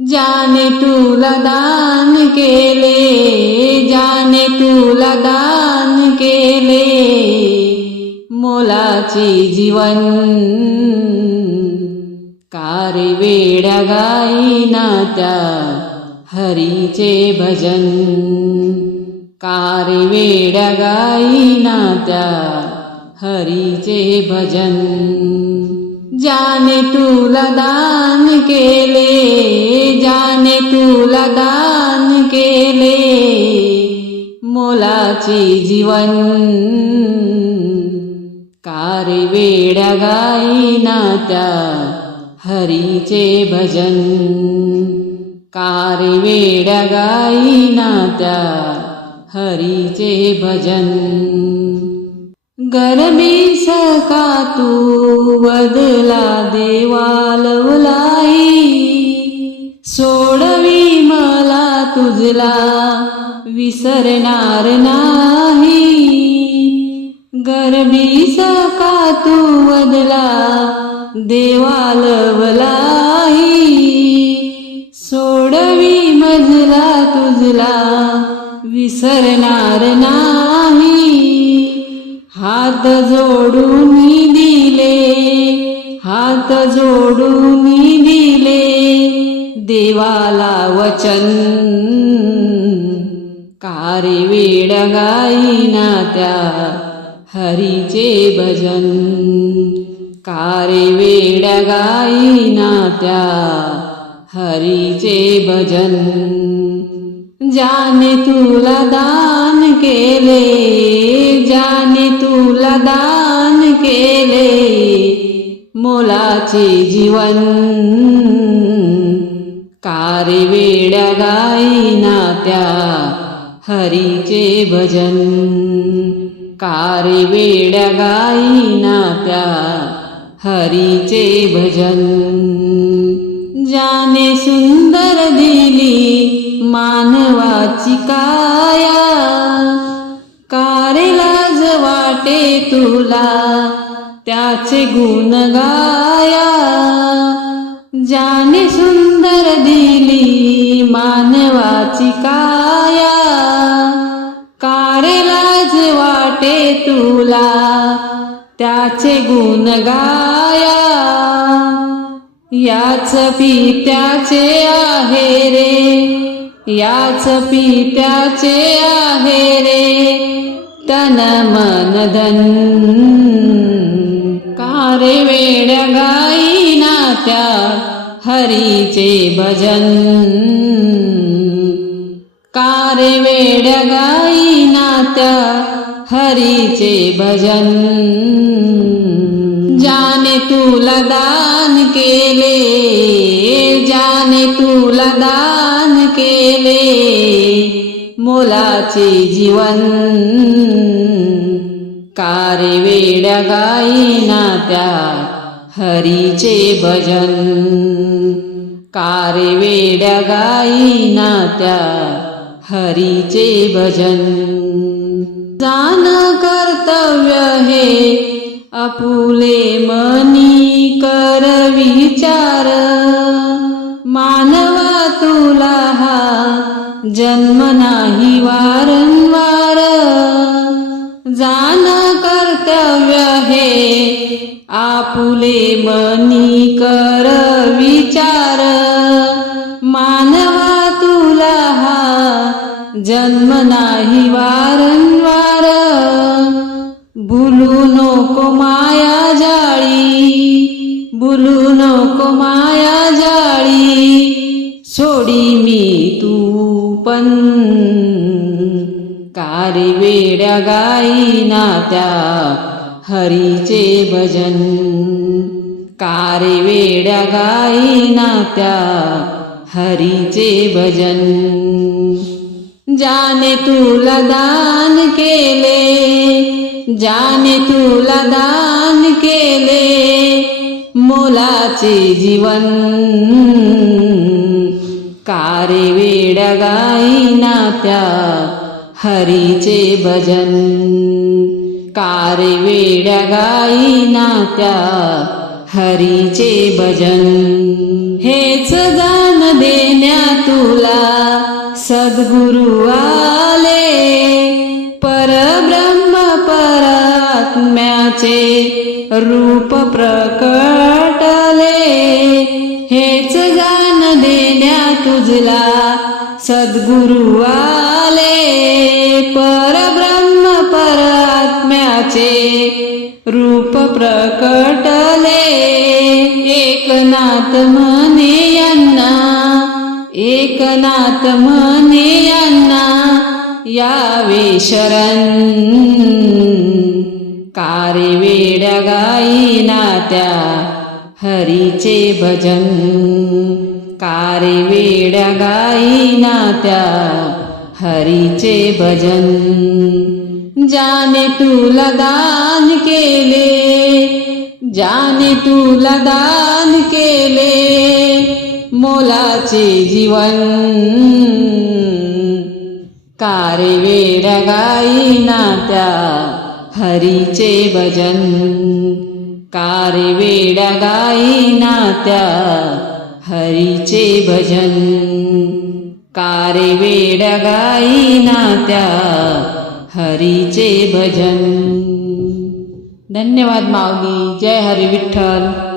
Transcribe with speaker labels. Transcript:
Speaker 1: ज्याने तुला दान केले ज्याने तुला दान केले मोलाची जीवन कारे वेड्या गाईना त्या हरीचे भजन। कारे वेड्या गाईना त्या हरीचे भजन। ज्याने तुला दान केले ज्याने तुला दान केले मोलाचे जीवन कारे वेड्या गाईना त्या हरीचे भजन। कारे वेड्या गाईना त्या हरीचे भजन। गरबी सका तू वदला देवालवलाई सोडवी मला तुझला विसरणार नाही. गरबी सका तू वदला देवालवलाई सोडवी मजला तुझला विसरणार नाही. हात जोडून दिले हात जोडून दिले देवाला वचन. कारे वेड गाईना त्या हरीचे भजन. कारे वेड गाईना त्या हरीचे भजन. ज्याने तुला दान केले ज्याने तुला दान केले मोलाचे जीवन. कारे वेड्या गाईना त्या हरीचे भजन. कारे वेड्या गाईना त्या हरीचे भजन. ज्याने सुंदर दिली मानवाची काया वाटे तुला त्याचे गुण गाया. ज्याने सुंदर दिली मानवाची काया. कारे लाज वाटे तुला त्याचे गुण गाया. याच पित्याचे आहे रे याच पित्याचे आहे रे. तन मन धन कारे वेड्या गाईना त्या हरीचे भजन। कारे वेड्या गाईना त्या हरीचे भजन। जाने तुला दान केले जाने तुला दान केले। मोलाचे जीवन. कारे वेड्या गाईना त्या हरीचे भजन. कारे वेड्या गाईना त्या हरीचे भजन. जाण कर्तव्य हे आपुले मनी कर विचार. जन्म नाही वारंवार. जाण कर्तव्य हे आपुले मनी कर विचार. मानवा तुला हा जन्म नाही वारंवार. भुलू नको माया जाळी भुलू नको माया जाळी. सोडी मी तू पण कारी वेड्या गाईना त्या हरीचे भजन. कारी वेड्या गाईना त्या हरीचे भजन. जाने तुला दान केले जाने तुला दान केले मोलाचे जीवन. कारे वेड्या गाईना त्या हरीचे भजन. कारे वेड्या गाईना त्या हरीचे भजन. हेच दान देण्या तुला सद्गुरु आले. परब्रह्म परात्म्याचे रूप प्रकटले. हेच गान देण्या तुझला सद्गुरु आले परब्रह्म परात्म्याचे रूप प्रकटले. एकनाथ म्हणे यांना एकनाथ म्हणे यांना यावे शरण. कारे वेड्या गाई नात्या हरीचे भजन. कारे वेड्या गाई नात्या हरीचे भजन. जाने तुला दान केले जाने तुला दान केले मोलाचे जीवन. कारे वेड्या गाई नात्या हरीचे भजन. कारे वेड्या गाई नात्या हरीचे भजन. कारे वेड गाई नात्या हरीचे भजन. धन्यवाद माऊली जय हरी विठ्ठल.